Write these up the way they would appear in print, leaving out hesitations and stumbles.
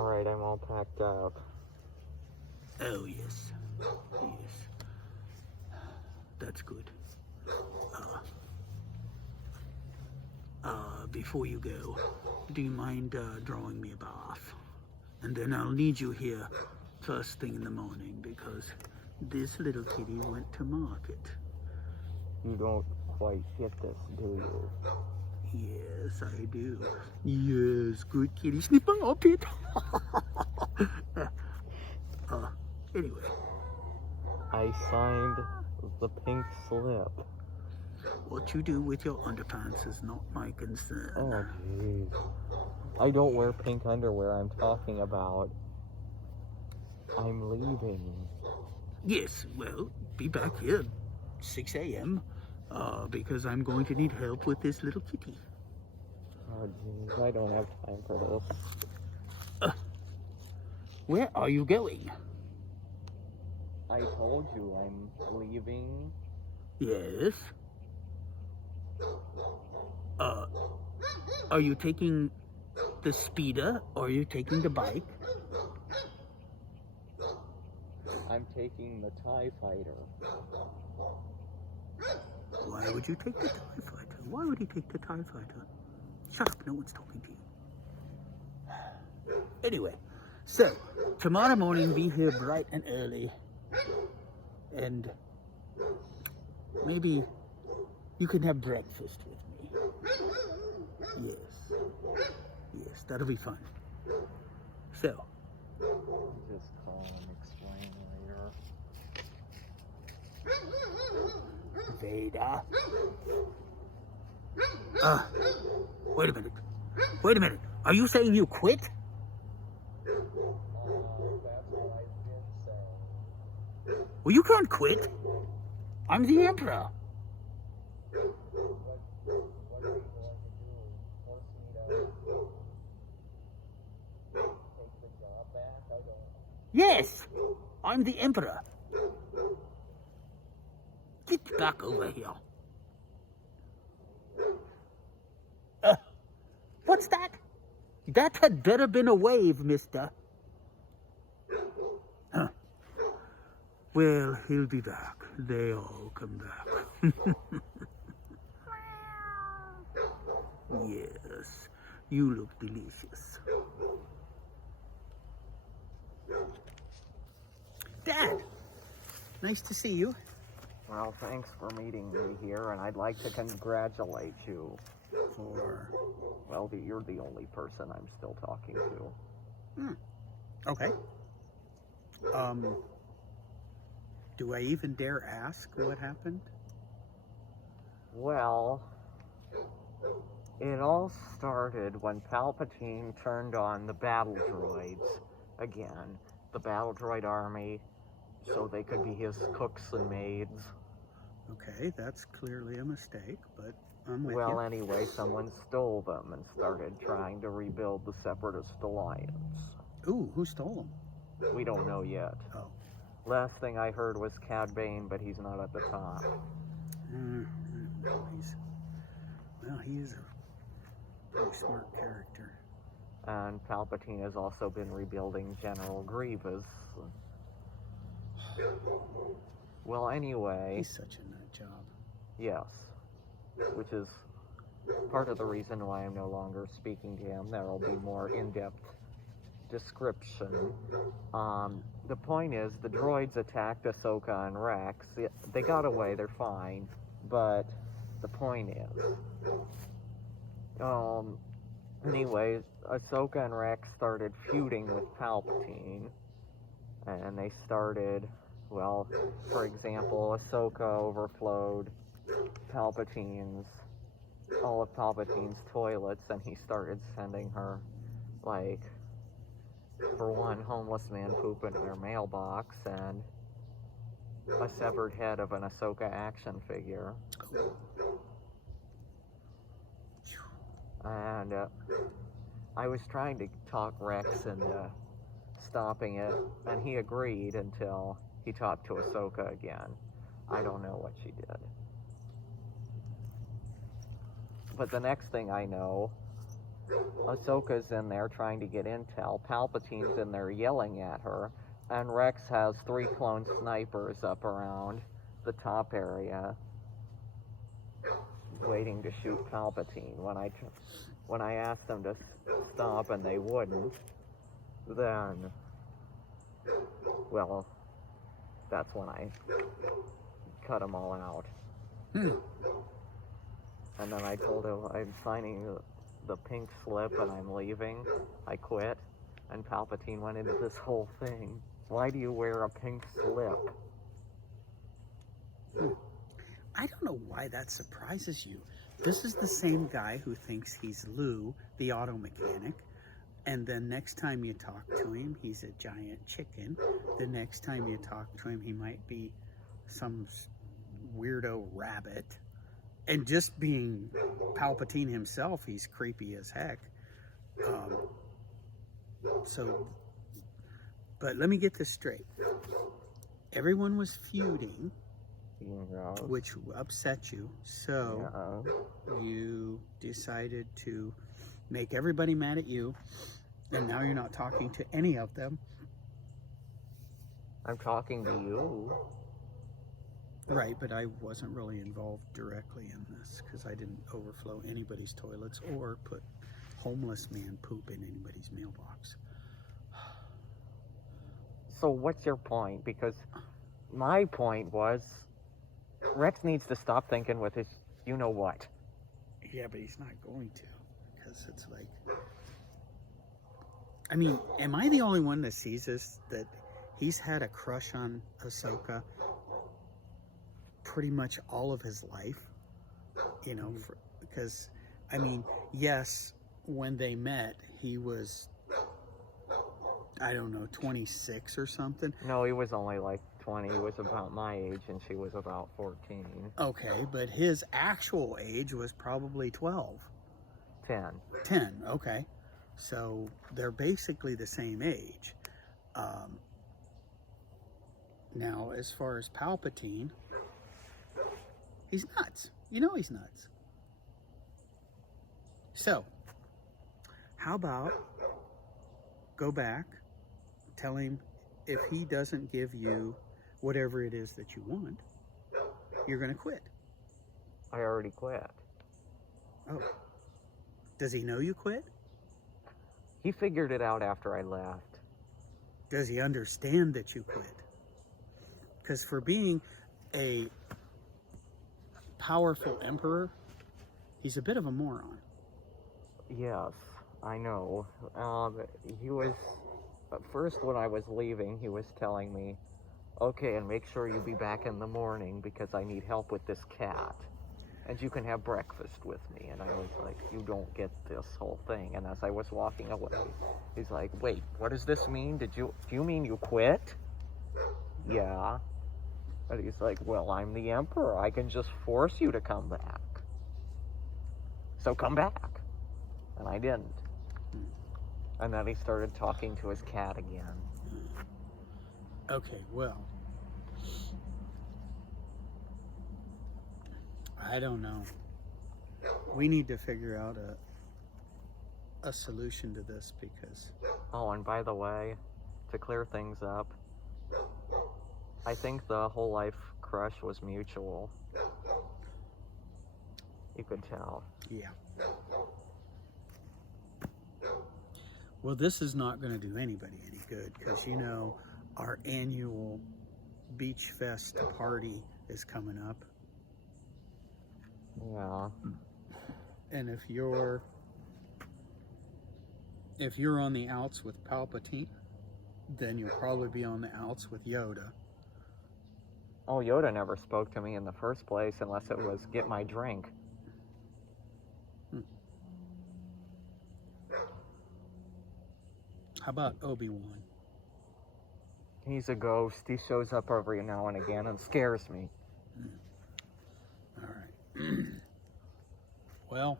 Alright, I'm all packed up. Oh, yes. Yes. That's good. Before you go, do you mind drawing me a bath? And then I'll need you here first thing in the morning because this little kitty went to market. You don't quite get this, do you? Yes, I do. Yes, good kitty. Snip up it. Anyway. I signed the pink slip. What you do with your underpants is not my concern. Oh, jeez. I don't wear pink underwear. I'm talking about I'm leaving. Yes, well, be back here 6 a.m. Because I'm going to need help with this little kitty. Oh, jeez. I don't have time for this. Where are you going? I told you I'm leaving. Yes. Are you taking the speeder or are you taking the bike? I'm taking the TIE fighter. Why would you take the TIE fighter? Why would he take the TIE fighter? Shut up, no one's talking to you. Anyway, so tomorrow morning be here bright and early. And maybe you can have breakfast with me. Yes. Yes, that'll be fun. So. Just call and explain later. Vader. Wait a minute. Wait a minute. Are you saying you quit? That's what I've been saying. Well, you can't quit. I'm the Emperor. What are you going to do? Force me to take the job back? I don't know. Yes, I'm the Emperor. Get back over here. What's that? That had better been a wave, mister. Huh. Well, he'll be back. They all come back. Yes, you look delicious. Dad, nice to see you. Well, thanks for meeting me here, and I'd like to congratulate you. For... Well, you're the only person I'm still talking to. Okay. Do I even dare ask what happened? Well, it all started when Palpatine turned on the battle droids again. The battle droid army, so they could be his cooks and maids. Okay, that's clearly a mistake, but I'm with you. Well, anyway, someone stole them and started trying to rebuild the Separatist Alliance. Ooh, who stole them? We don't know yet. Oh. Last thing I heard was Cad Bane, but he's not at the top. He is a pretty smart character. And Palpatine has also been rebuilding General Grievous. Well, anyway... He's such a nut job. Yes. Which is part of the reason why I'm no longer speaking to him. There will be more in-depth description. The point is, the droids attacked Ahsoka and Rex. They got away, they're fine. But the point is... Anyway, Ahsoka and Rex started feuding with Palpatine. And they started... Well, for example, Ahsoka overflowed all of Palpatine's toilets, and he started sending her, like, for one, homeless man poop in her mailbox, and a severed head of an Ahsoka action figure. And I was trying to talk Rex into stopping it, and he agreed until he talked to Ahsoka again. I don't know what she did. But the next thing I know, Ahsoka's in there trying to get intel. Palpatine's in there yelling at her. And Rex has 3 clone snipers up around the top area waiting to shoot Palpatine. When I asked them to stop and they wouldn't, then, well, that's when I cut them all out. And then I told him I'm signing the pink slip and I'm leaving. I quit. And Palpatine went into this whole thing. Why do you wear a pink slip? I don't know why that surprises you. This is the same guy who thinks he's Lou, the auto mechanic. And then next time you talk to him, he's a giant chicken. The next time you talk to him, he might be some weirdo rabbit. And just being Palpatine himself, he's creepy as heck. But let me get this straight. Everyone was feuding, which upset you. So you decided to make everybody mad at you. And now you're not talking to any of them. I'm talking to you. Right, but I wasn't really involved directly in this because I didn't overflow anybody's toilets or put homeless man poop in anybody's mailbox. So what's your point? Because my point was Rex needs to stop thinking with his you-know-what. Yeah, but he's not going to because it's like... I mean, am I the only one that sees this, that he's had a crush on Ahsoka pretty much all of his life? You know, because, I mean, yes, when they met, he was, I don't know, 26 or something. No, he was only like 20. He was about my age, and she was about 14. Okay, but his actual age was probably 12. 10. 10, okay. So they're basically the same age. Now, as far as Palpatine, he's nuts. You know he's nuts. So, how about go back, tell him if he doesn't give you whatever it is that you want, you're going to quit. I already quit. Oh. Does he know you quit? He figured it out after I left. Does he understand that you quit? Because for being a powerful emperor, he's a bit of a moron. Yes, I know. He was, at first when I was leaving, he was telling me, okay, and make sure you be back in the morning because I need help with this cat. And you can have breakfast with me. And I was like, you don't get this whole thing. And as I was walking away, he's like, wait, what does this mean? Do you mean you quit? Yeah. And he's like, well, I'm the emperor. I can just force you to come back. So come back. And I didn't. And then he started talking to his cat again. Okay, well, I don't know. We need to figure out a solution to this because... Oh, and by the way, to clear things up, I think the whole life crush was mutual. You could tell. Yeah. Well, this is not going to do anybody any good because, you know, our annual Beach Fest party is coming up. Yeah. And if you're on the outs with Palpatine, then you'll probably be on the outs with Yoda. Oh, Yoda never spoke to me in the first place unless it was get my drink. How about Obi-Wan? He's a ghost. He shows up every now and again and scares me. All right. Well,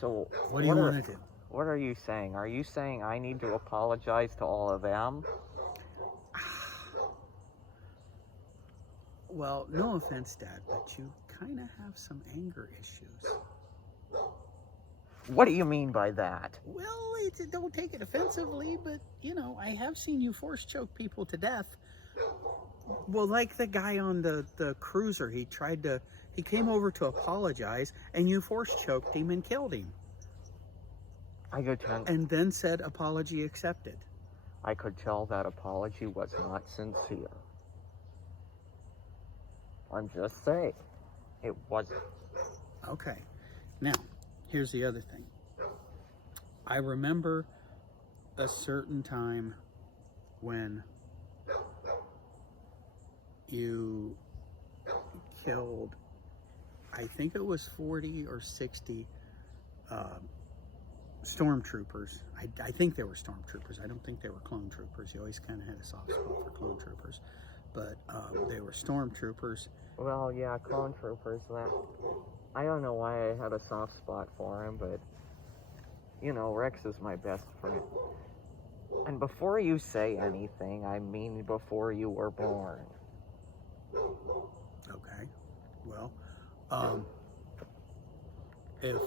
so what do you want to do? What are you saying? Are you saying I need to apologize to all of them? Well, no offense, Dad, but you kind of have some anger issues. What do you mean by that? Well, don't take it offensively, but, you know, I have seen you force choke people to death. Well, like the guy on the cruiser, he came over to apologize, and you force choked him and killed him. And then said apology accepted. I could tell that apology was not sincere. I'm just saying, it wasn't. Okay. Now, here's the other thing. I remember a certain time when you killed, I think it was 40 or 60 stormtroopers. I think they were stormtroopers. I don't think they were clone troopers. You always kind of had a soft spot for clone troopers. But they were stormtroopers. Well, yeah, clone troopers, I don't know why I had a soft spot for him, but, you know, Rex is my best friend. And before you say anything, I mean before you were born. Okay. Well, if...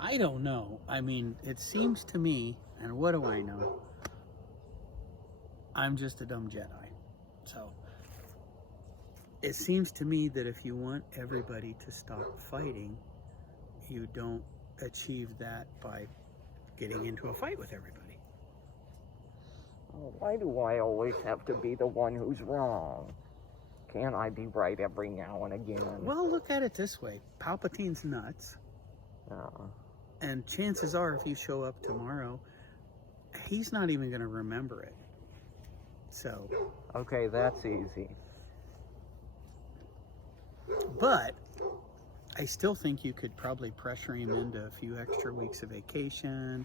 I don't know. I mean, it seems to me, and what do I know? I'm just a dumb Jedi. So, it seems to me that if you want everybody to stop fighting, you don't achieve that by getting into a fight with everybody. Oh, why do I always have to be the one who's wrong? Can't I be right every now and again? Well, look at it this way. Palpatine's nuts. And chances are, if you show up tomorrow, he's not even going to remember it. So. Okay, that's easy. But I still think you could probably pressure him into a few extra weeks of vacation,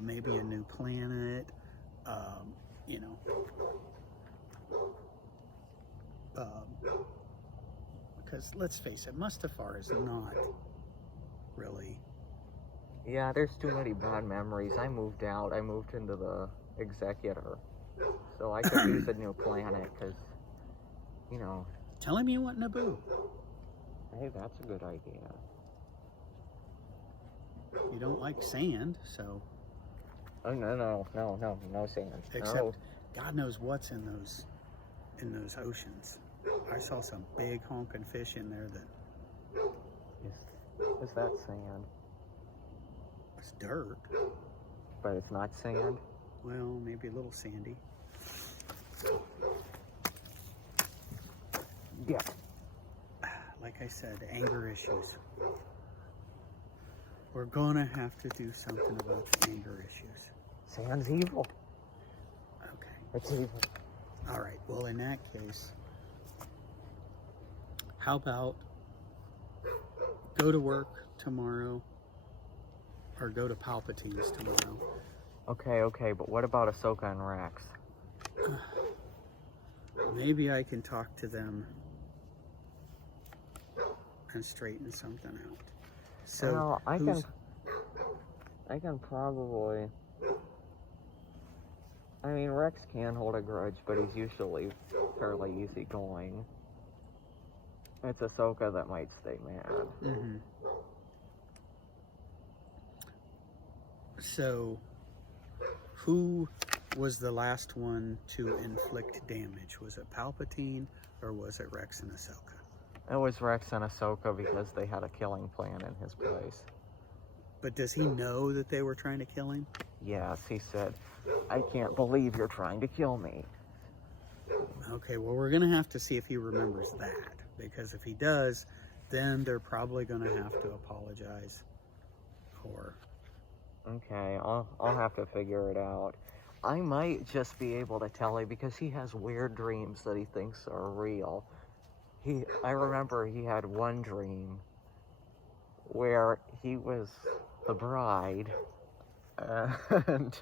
maybe a new planet, you know. Because let's face it, Mustafar is not really. Yeah, there's too many bad memories. I moved out. I moved into the Executor. So I could use a new planet, because, you know. Tell him you want Naboo. Hey, that's a good idea. You don't like sand, so. Oh, no sand. Except, no. God knows what's in those oceans. I saw some big honking fish in there that. Is that sand? It's dirt. But it's not sand? Well, maybe a little sandy. Yeah. Like I said, anger issues. We're gonna have to do something about the anger issues. Sand's evil. Okay. It's evil. All right. Well, in that case, how about go to work tomorrow or go to Palpatine's tomorrow? Okay, but what about Ahsoka and Rex? Maybe I can talk to them and straighten something out. So, well, I can probably. I mean, Rex can hold a grudge, but he's usually fairly easygoing. It's Ahsoka that might stay mad. Mm-hmm. So, who was the last one to inflict damage? Was it Palpatine or was it Rex and Ahsoka? It was Rex and Ahsoka because they had a killing plan in his place. But does he know that they were trying to kill him? Yes, he said, "I can't believe you're trying to kill me." Okay, well, we're going to have to see if he remembers that. Because if he does, then they're probably going to have to apologize. Or... Okay, I'll have to figure it out. I might just be able to tell him because he has weird dreams that he thinks are real. I remember he had one dream where he was the bride and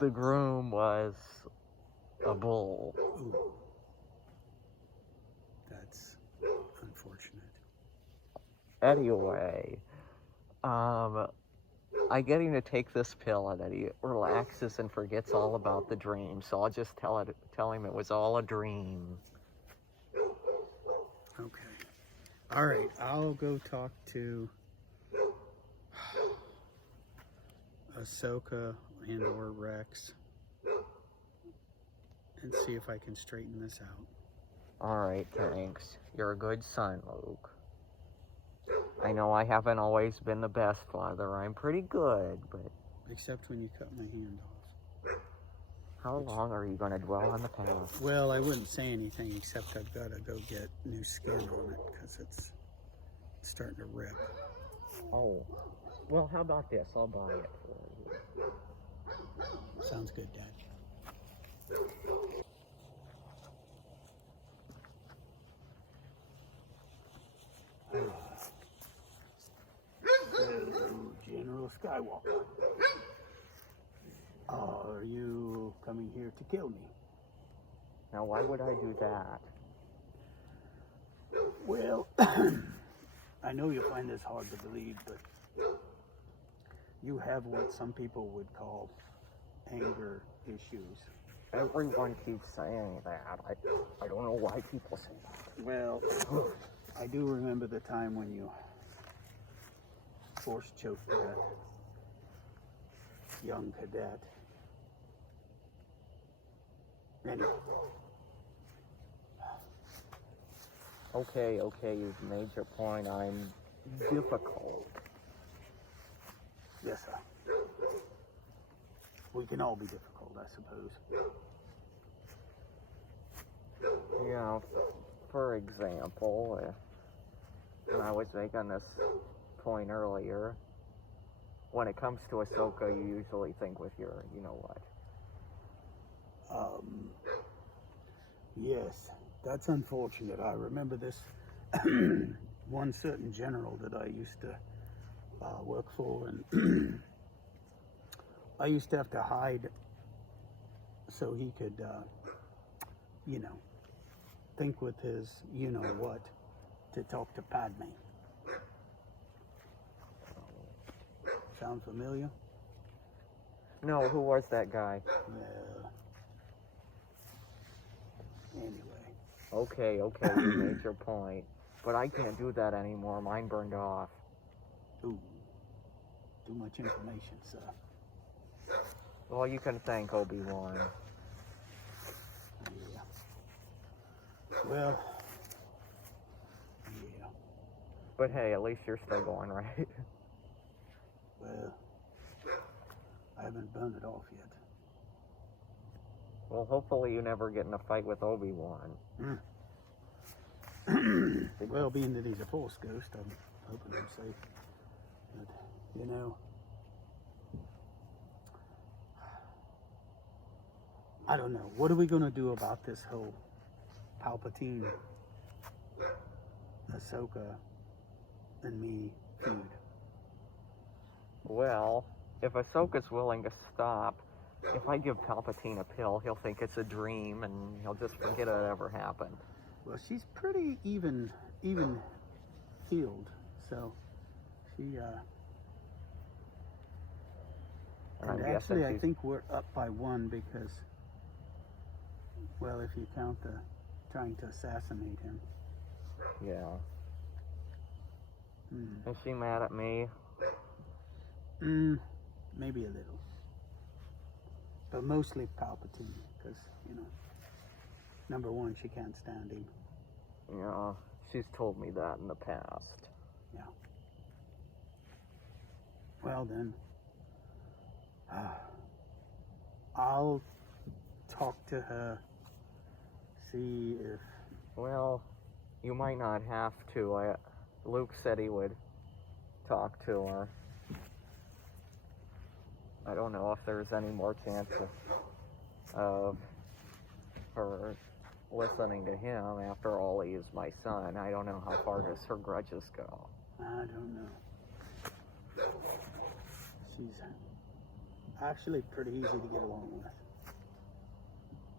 the groom was a bull. Ooh. That's unfortunate. Anyway, I get him to take this pill and then he relaxes and forgets all about the dream. So I'll just tell him it was all a dream. Okay. All right, I'll go talk to Ahsoka and or Rex and see if I can straighten this out. Alright, thanks. You're a good son, Luke. I know I haven't always been the best father. I'm pretty good, but Except when you cut my hand off. how long are you going to dwell on the past? Well, I wouldn't say anything except I've got to go get new skin on it because it's starting to rip. Oh, well, how about this? I'll buy it for you. Sounds good, Dad. General Skywalker, are you coming here to kill me? Now, why would I do that? Well, I know you'll find this hard to believe, but you have what some people would call anger issues. Everyone keeps saying that. I don't know why people say that. Well, I do remember the time when you force choked that young cadet. Anyway. Okay, you've made your point. I'm difficult. Yes, sir. We can all be difficult, I suppose. You know, for example, when I was making this point earlier, when it comes to Ahsoka, you usually think with your, you know what. Yes, that's unfortunate. I remember this one certain general that I used to work for, and I used to have to hide so he could, think with his you-know-what to talk to Padme. Sound familiar? No, who was that guy? Well, anyway. Okay, you made your point. But I can't do that anymore. Mine burned off. Ooh, too much information, sir. Well, you can thank Obi-Wan. Yeah. Well, yeah. But hey, at least you're still going, right? Well, I haven't burned it off yet. Well, hopefully you never get in a fight with Obi-Wan. Well, being that he's a Force ghost, I'm hoping I'm safe. But, I don't know. What are we going to do about this whole Palpatine, Ahsoka, and me feud? Well, if Ahsoka's willing to stop, if I give Palpatine a pill, he'll think it's a dream and he'll just forget it ever happened. Well, she's pretty even keeled, so she and actually I think we're up by one because, well, if you count the trying to assassinate him. Yeah. Is she mad at me? Maybe a little, but mostly Palpatine because number one, she can't stand him. Yeah, she's told me that in the past. Yeah. Well then, I'll talk to her, see if... Well, you might not have to. Luke said he would talk to her. I don't know if there's any more chance of her listening to him. After all, he is my son. I don't know how far does her grudges go. I don't know. She's actually pretty easy to get along with.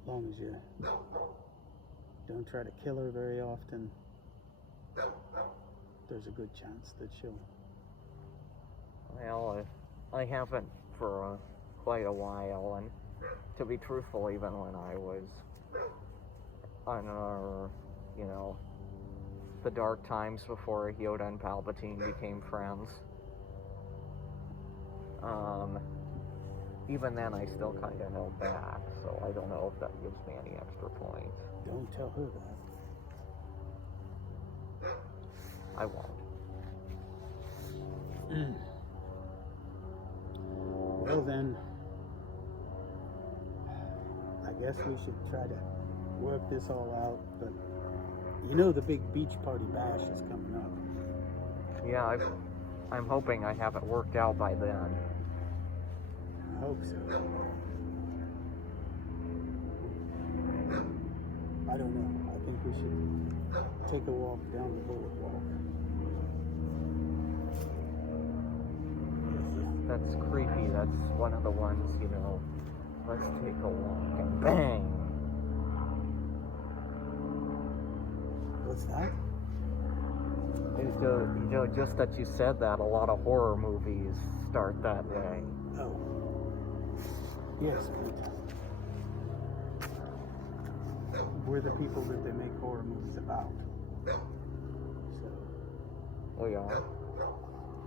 As long as you don't try to kill her very often, there's a good chance that she'll... Well, I haven't for quite a while, and to be truthful, even when I was on her, the dark times before Yoda and Palpatine became friends. Even then, I still kind of held back, so I don't know if that gives me any extra points. Don't tell her that. I won't. Well then, I guess we should try to work this all out, but you know the big beach party bash is coming up. Yeah, I'm hoping I have it worked out by then. I hope so. I don't know. I think we should take a walk down the boardwalk. That's creepy. That's one of the ones, you know, let's take a walk and bang. What's that? Just that you said that, a lot of horror movies start that way. Oh. Yes, but we're the people that they make horror movies about. So. Oh yeah?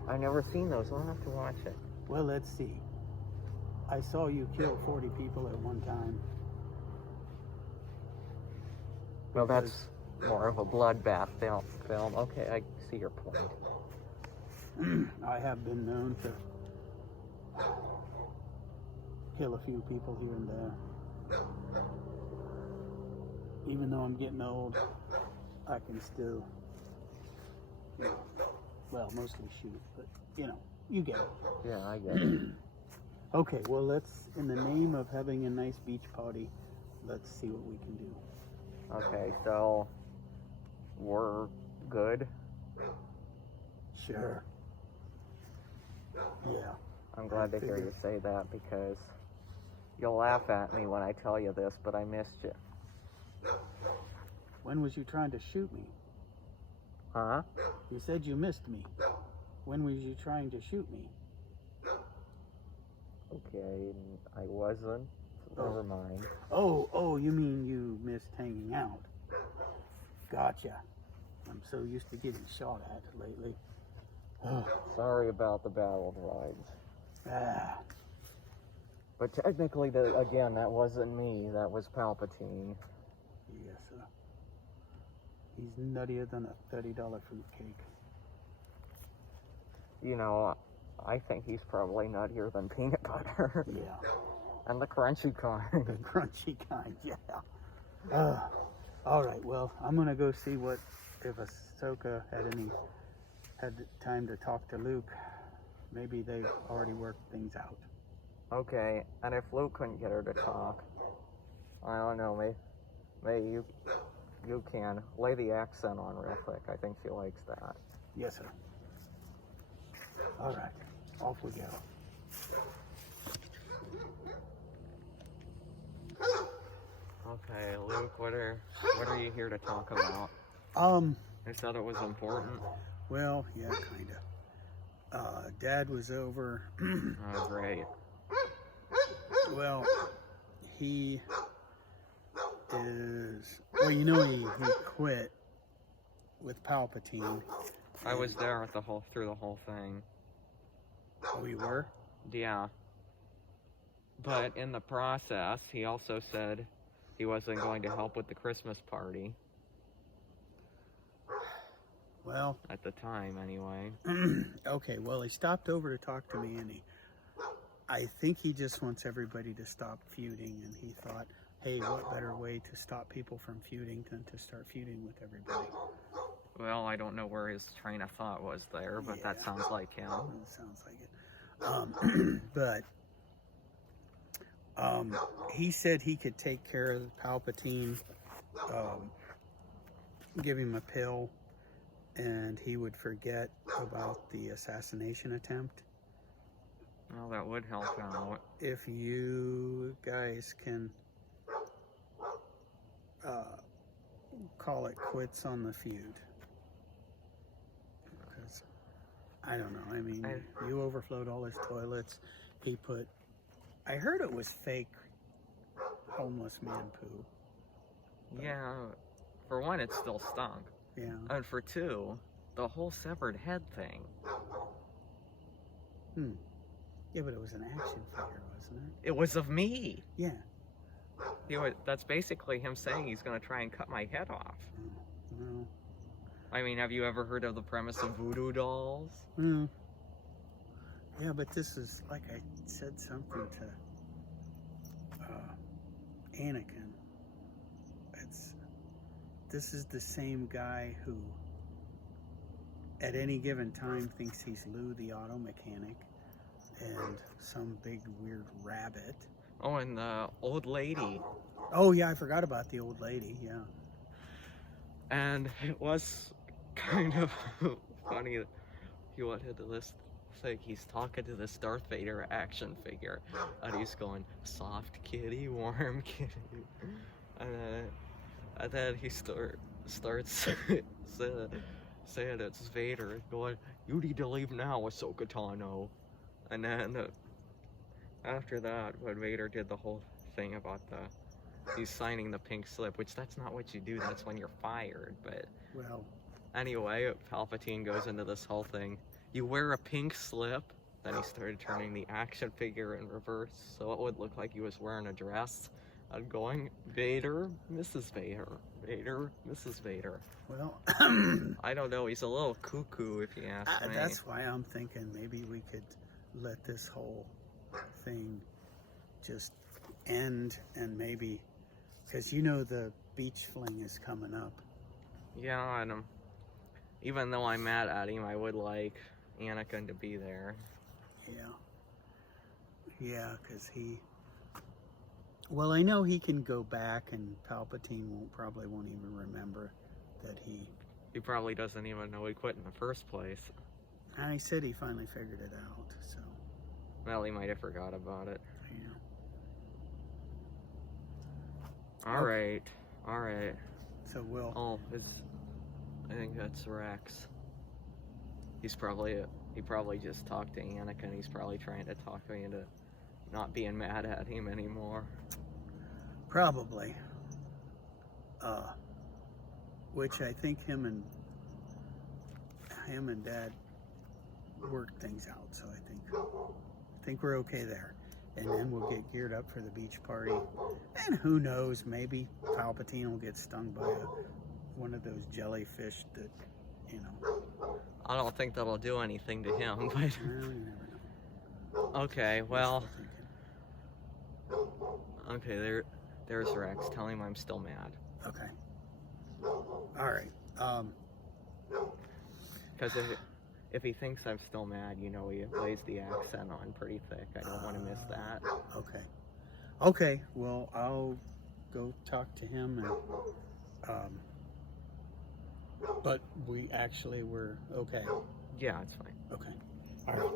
I've never seen those. I'll have to watch it. Well, let's see. I saw you kill 40 people at one time. Well, that's more of a bloodbath film. Okay, I see your point. I have been known to kill a few people here and there. Even though I'm getting old, I can still, well, mostly shoot, but you get it. Yeah, I get it. Okay, well, let's, in the name of having a nice beach party, let's see what we can do. Okay, so we're good. Sure. Yeah. I'm glad to hear you say that because you'll laugh at me when I tell you this, but I missed you. When was you trying to shoot me? Huh? You said you missed me. When was you trying to shoot me? Okay, I wasn't. So never mind. Oh, you mean you missed hanging out. Gotcha. I'm so used to getting shot at lately. Sorry about the battle rides. Ah. But technically, again, that wasn't me. That was Palpatine. Yes, sir. He's nuttier than a $30 fruitcake. You know, I think he's probably nuttier than peanut butter. Yeah. And the crunchy kind. The crunchy kind, yeah. All right, well, I'm going to go see if Ahsoka had time to talk to Luke. Maybe they've already worked things out. Okay, and if Luke couldn't get her to talk, I don't know, maybe you can lay the accent on real quick. I think she likes that. Yes, sir. All right, off we go. Okay, Luke, what are you here to talk about? I said it was important. Well, yeah, kinda. Dad was over. Oh, great. Well, he is. Well, he quit with Palpatine. I was there through the whole thing. Oh, you were? Yeah. But in the process, he also said he wasn't going to help with the Christmas party. Well, at the time, anyway. Okay, well, he stopped over to talk to me, and I think he just wants everybody to stop feuding, and he thought, hey, what better way to stop people from feuding than to start feuding with everybody? Well, I don't know where his train of thought was there, but that sounds like him. That sounds like it. He said he could take care of Palpatine, give him a pill, and he would forget about the assassination attempt. Well, that would help out. If you guys can call it quits on the feud. Because, I don't know, I mean, you overflowed all his toilets. I heard it was fake homeless man poo. Yeah, for one, it still stunk. Yeah. And for 2, the whole severed head thing. Yeah, but it was an action figure, wasn't it? It was of me. Yeah. That's basically him saying he's going to try and cut my head off. Well. I mean, have you ever heard of the premise of voodoo dolls? Yeah, but this is, like I said something to Anakin. This is the same guy who, at any given time, thinks he's Lou the auto mechanic and some big weird rabbit. Oh, and the old lady. Oh, yeah, I forgot about the old lady, yeah. And it was kind of funny that he wanted to list. It's like he's talking to this Darth Vader action figure, and he's going, soft kitty, warm kitty. And then he starts saying it's Vader, going, you need to leave now, Ahsoka Tano. And then after that, when Vader did the whole thing about he's signing the pink slip, which that's not what you do, that's when you're fired, but... Well... Anyway, Palpatine goes into this whole thing. You wear a pink slip. Then he started turning the action figure in reverse, so it would look like he was wearing a dress. And going, Vader, Mrs. Vader. Vader, Mrs. Vader. Well... I don't know, he's a little cuckoo if you ask me. That's why I'm thinking maybe we could let this whole thing just end, and maybe... Because you know the beach fling is coming up. Yeah, and even though I'm mad at him, I would like Anakin to be there. Yeah. Yeah, because he... Well, I know he can go back, and Palpatine probably won't even remember that he... He probably doesn't even know he quit in the first place. And he said he finally figured it out, so... Well, he might have forgot about it. Yeah. Alright. So we'll... Oh, I think that's Rex. He probably just talked to Anakin. He's probably trying to talk me into not being mad at him anymore. Probably. Which I think him and Dad worked things out, so I think we're okay there. And then we'll get geared up for the beach party. And who knows, maybe Palpatine will get stung by one of those jellyfish that, you know. I don't think that'll do anything to him, but... Well, you never know. Okay, well... Okay, there's Rex. Tell him I'm still mad. Okay. Alright. Because if he thinks I'm still mad, you know, he lays the accent on pretty thick. I don't want to miss that. Okay. Okay, well, I'll go talk to him, and, but we actually were okay. Yeah, it's fine. Okay. All right.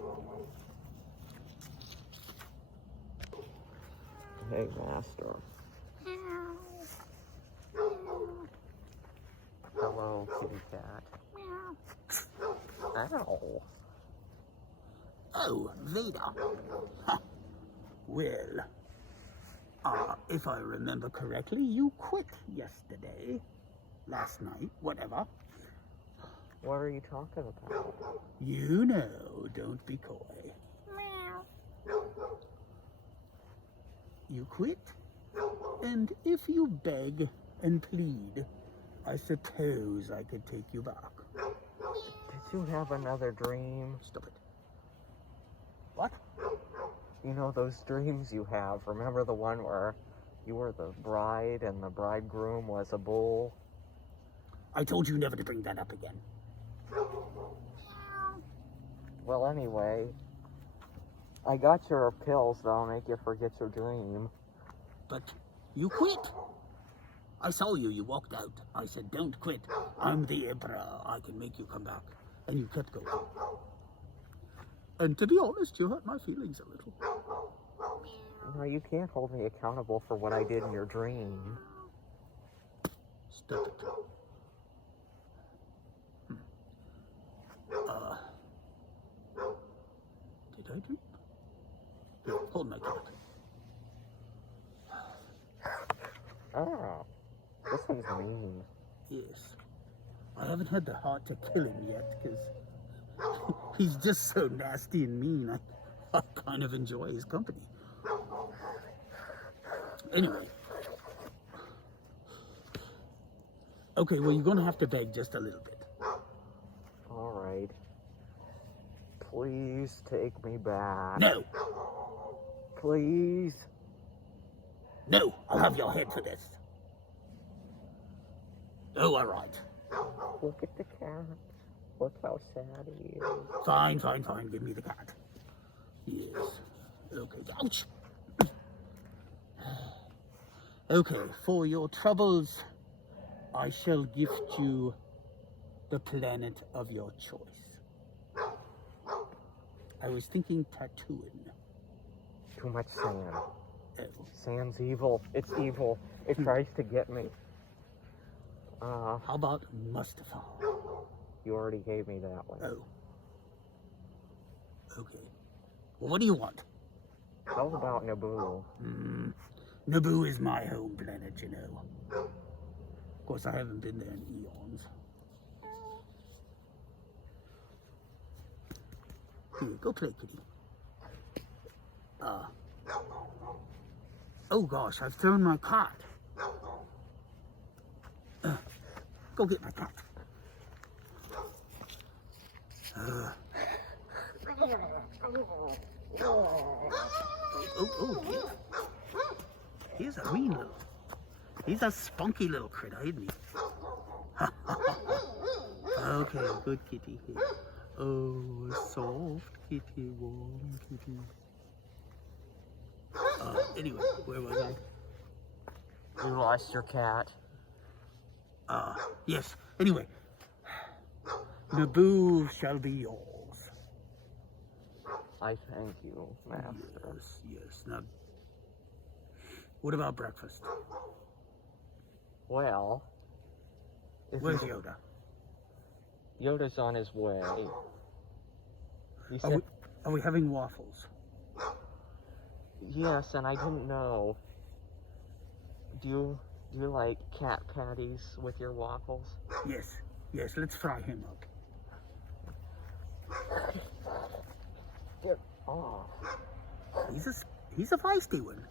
Hey, Master. Hello, kitty cat. Ow. Oh, Vader. Well, if I remember correctly, you quit yesterday, last night, whatever. What are you talking about? You know, don't be coy. You quit, and if you beg and plead, I suppose I could take you back. Did you have another dream? Stop it. What? You know those dreams you have? Remember the one where you were the bride and the bridegroom was a bull? I told you never to bring that up again. Well, anyway, I got your pills that'll make you forget your dream. But you quit. I saw you. You walked out. I said, don't quit. I'm the Emperor. I can make you come back. And you kept going. And to be honest, you hurt my feelings a little. No, you can't hold me accountable for what I did in your dream. Stop it. Did I dream? Here, hold my cat. Oh, this one's mean. Yes. I haven't had the heart to kill him yet, because he's just so nasty and mean. I kind of enjoy his company. Anyway. Okay, well, you're going to have to beg just a little bit. Alright. Please take me back. No. Please. No, I'll have your head for this. Oh, all right. Look at the cat. Look how sad he is. Fine. Give me the cat. Yes. Okay, ouch. Okay, for your troubles, I shall gift you the planet of your choice. I was thinking Tatooine. Too much sand. Oh. Sand's evil. It's evil. It tries to get me. How about Mustafar? You already gave me that one. Oh. Okay. Well, what do you want? How about Naboo? Naboo is my home planet, you know. Of course, I haven't been there in eons. Here, go play, kitty. Oh gosh, I've thrown my cat. Go get my cat. Oh, he's a mean little. He's a spunky little critter, isn't he? Okay, good kitty. Oh, soft kitty, warm kitty. Anyway, where was I? You lost your cat. Yes. Anyway, Naboo shall be yours. I thank you, Master. Yes. Now, what about breakfast? Well, Where's Yoda? Yoda's on his way. He said, Are we having waffles? yes, and I didn't know. Do you like cat patties with your waffles? Yes. Let's fry him up. Get off. He's a feisty one.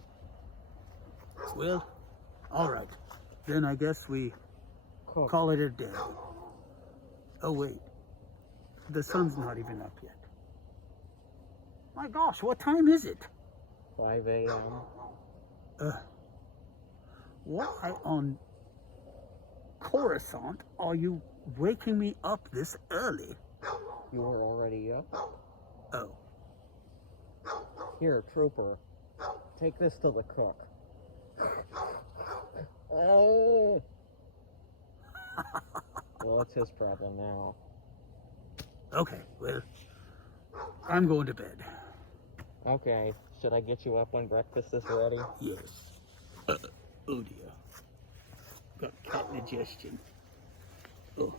Well, all right. Then I guess we call it a day. Oh wait, the sun's not even up yet. My gosh, what time is it? 5 a.m. Why on Coruscant are you waking me up this early? You were already up? Oh. Here, Trooper. Take this to the cook. Oh! Well, it's his problem now. Okay, well, I'm going to bed. Okay, should I get you up when breakfast is ready? Yes. Oh dear. Got cat indigestion. Oh.